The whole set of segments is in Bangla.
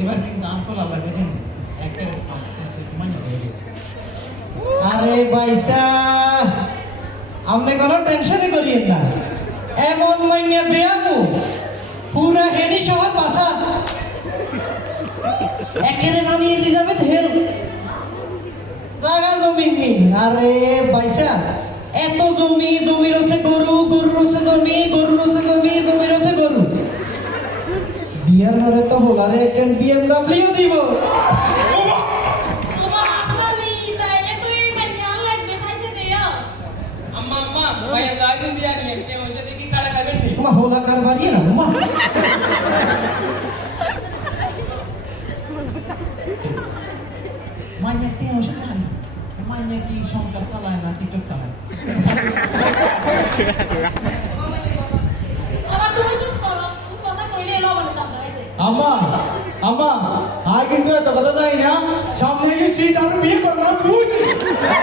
এবার কিন্তু আমকল আল্লাহ দেখেন একের মানে আরে ভাইসা আপনি কোনো টেনশনই করিয়েন না, এমন মাইয়া দেয়ামু পুরা হেনি সহ পাছা একেরে নামি এলিজাবেথ হেল জায়গা জমি নেই। আরে ভাইসা এত জমি, জমি রসে গরু, গরু রসে জমি, গরু রসে জমি, জমি রসে গরু। বিয়ার ঘরে তো হোলারে একজন বিএমডব্লিউ দিব। হোলা কার বাড়িয়ে না মা মাইয়া কে ওষুধ খান মাইয়া কি সংসার চালায় না টিকটক চালায় আম্মা আম্মা আয় কিন্তু এত কথা নাই না, সামনে গিয়ে শীত আর বিয়ে কর না বুঝ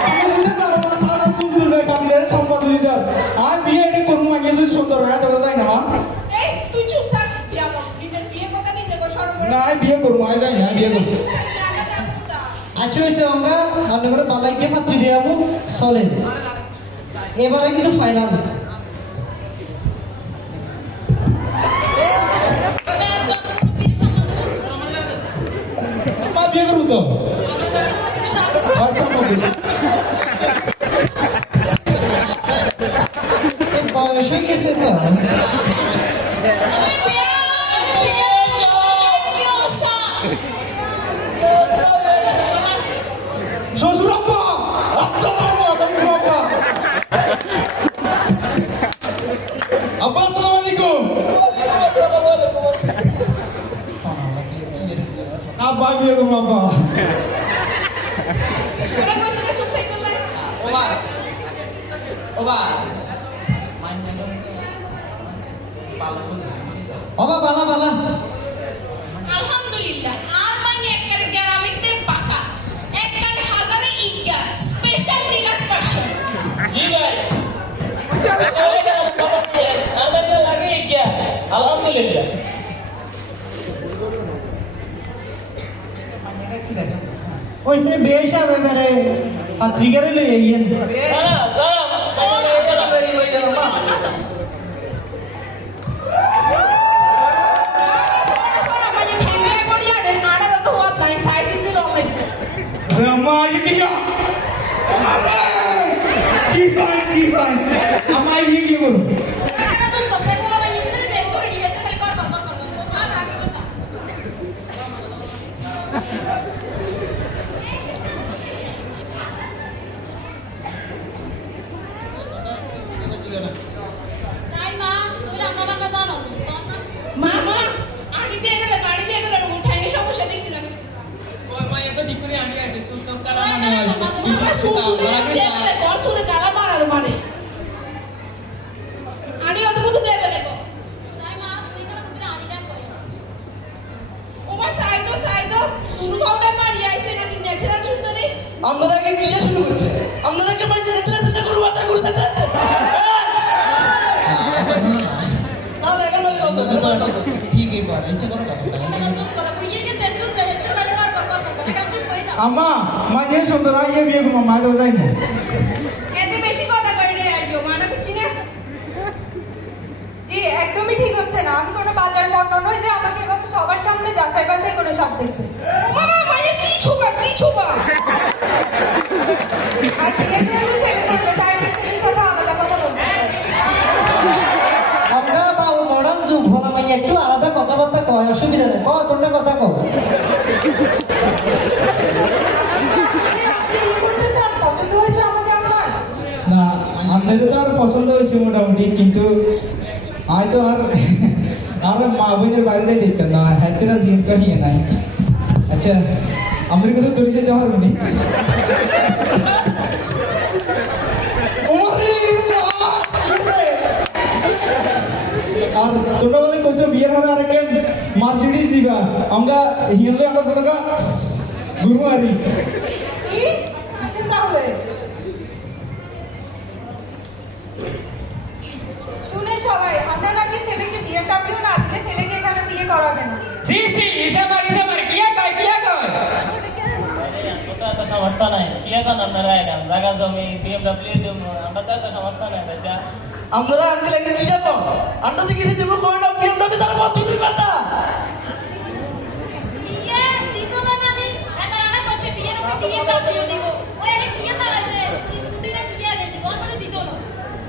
আমি বুঝে না মাথা সুন্দর গায় কামলে সম্পদ লিডার আর বিয়ে এটা করুম আগে যদি সুন্দর হয় এত কথা নাই না মা। এই তুই চুপ থাক, বিয়া কর, নিজের বিয়ে কথা নিজে কর, সরম করে না বিয়ে করুম আয় যাই না বিয়ে করুম। আচ্ছা হয়েছে আমরা আপনি করে বালাই দিয়ে পাচ্ছি দিয়ে আমু চলেন এবারে কিন্তু ফাইনাল বিয়ে করবো তো বয়স হয়ে গেছে তো শ্বশুর আব্বা আসসালামু আলাইকুম আব্বা। আব্বা আসসালামু আলাইকুম। আব্বা বিয়ে করবো আব্বা। ওরা কইছে না চুপ থাকবে না। বাবা বালা বালা আলহামদুলিল্লাহ আর মাই একবারে গ্রামেতে পাসা একবারে হাজারে ইগা স্পেশাল ডিলাক্স ভার্সন জি ভাই আমাদের লাগে কি আলহামদুলিল্লাহ ওইসে বেশ হবে মেরে পত্রিকারে লই আইয়েন Rama ini ya. Kipan. Ama ini gimana? মামা আড়ি দিয়ে গেলে উঠাই সমস্যা দেখছিলাম ঠিক করে আনি আছে তুই তো কালা কল শুনে কালা মারার মানে আড়ি অদ্ভুত দিয়ে ফেলে গো ওমা সাইদো শুরু পাউডার মারি আইছে নাকি ন্যাচারাল সুন্দরী আপনারা কি বিয়ে শুরু করছে? আপনারা কি মানে নেতৃত্ব করু বাজার করতে চাচ্ছেন? না দেখেন বলি ঠিকই কর ইচ্ছে করো আম্মা মানে সুন্দর আইয়ে বিয়ে করবো মা তো যাই না। এতে বেশি কথা কইলে আইবো মানা কিছু না জি একদমই ঠিক হচ্ছে না। আমি কোনো বাজার পণ্য নই যে আমাকে এভাবে সবার সামনে যাচাই বাছাই করে সব দেখবে। মামা মানে কি ছুবা আর বিয়ে যেহেতু ছেলে করবে তাই আমি ছেলের সাথে আলাদা কথা বলতে চাই। আমরা বাবু মডার্ন যুগ হলাম একটু আলাদা কথাবার্তা কয় অসুবিধা নেই তোরটা কথা কও আপনি বিয়ে করতে চান, পছন্দ হয়েছে আমাকে আপনার? না আপনাদের তো আর পছন্দ হয়েছে মোটামুটি, কিন্তু হয়তো আর মা বোনের বাড়িতে দেখতেন না হ্যাঁ জিন কাহিয়ে নাই। আচ্ছা আমরা কিন্তু দড়ি যেতে পারবো নি। আর তোমরা বলে কইছো বিয়ের হরে আর কেন মার্সিডিজ দিবা, আমরা হিন্দু আমরা তোমরা গুরুয়ারি কি আসেন তাহলে। শুনেন সবাই, আপনারা আগে ছেলেকে বিএমডব্লিউ না দিলে ছেলেকে এখানে বিয়ে করাবেন। সি সি ইসে মার কিয়া কয় আরে আমরা তো এত সামর্থ্য নাই কি এখন আপনারা এখন জায়গা জমি বিএমডব্লিউ দেব আমরা তো এত সামর্থ্য নাই পয়সা আমরা আঙ্কেল একটা কি জানো আমরা তো কিছু দেবো করে না বিএমডব্লিউ তার মধ্যে কথা বিয়ে দিত না মানে এবার আনা কইছে বিয়ে লোকে বিয়ে দাও দিব ওই আরে কি সারাইছে স্কুটি না কি আগে দিব আমাদের দিত না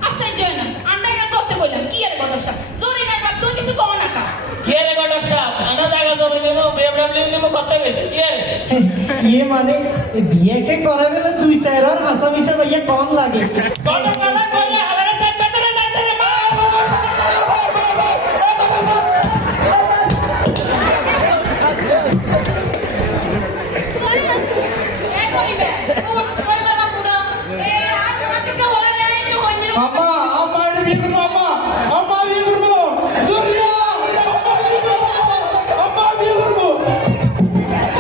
আচ্ছা জয় না আন্ডা গা করতে কইলাম কি আরে গডক সাহেব জোরে না বাপ তুই কিছু কও না কা কি রে গডক সাহেব আনা জায়গা জমি নেব বিএমডব্লিউ নেব কত গেছে কি রে ইয়ে মানে বিয়েকে করে বেলা 2-4 আর হাসা মিশা ভাইয়া কম লাগে গডক না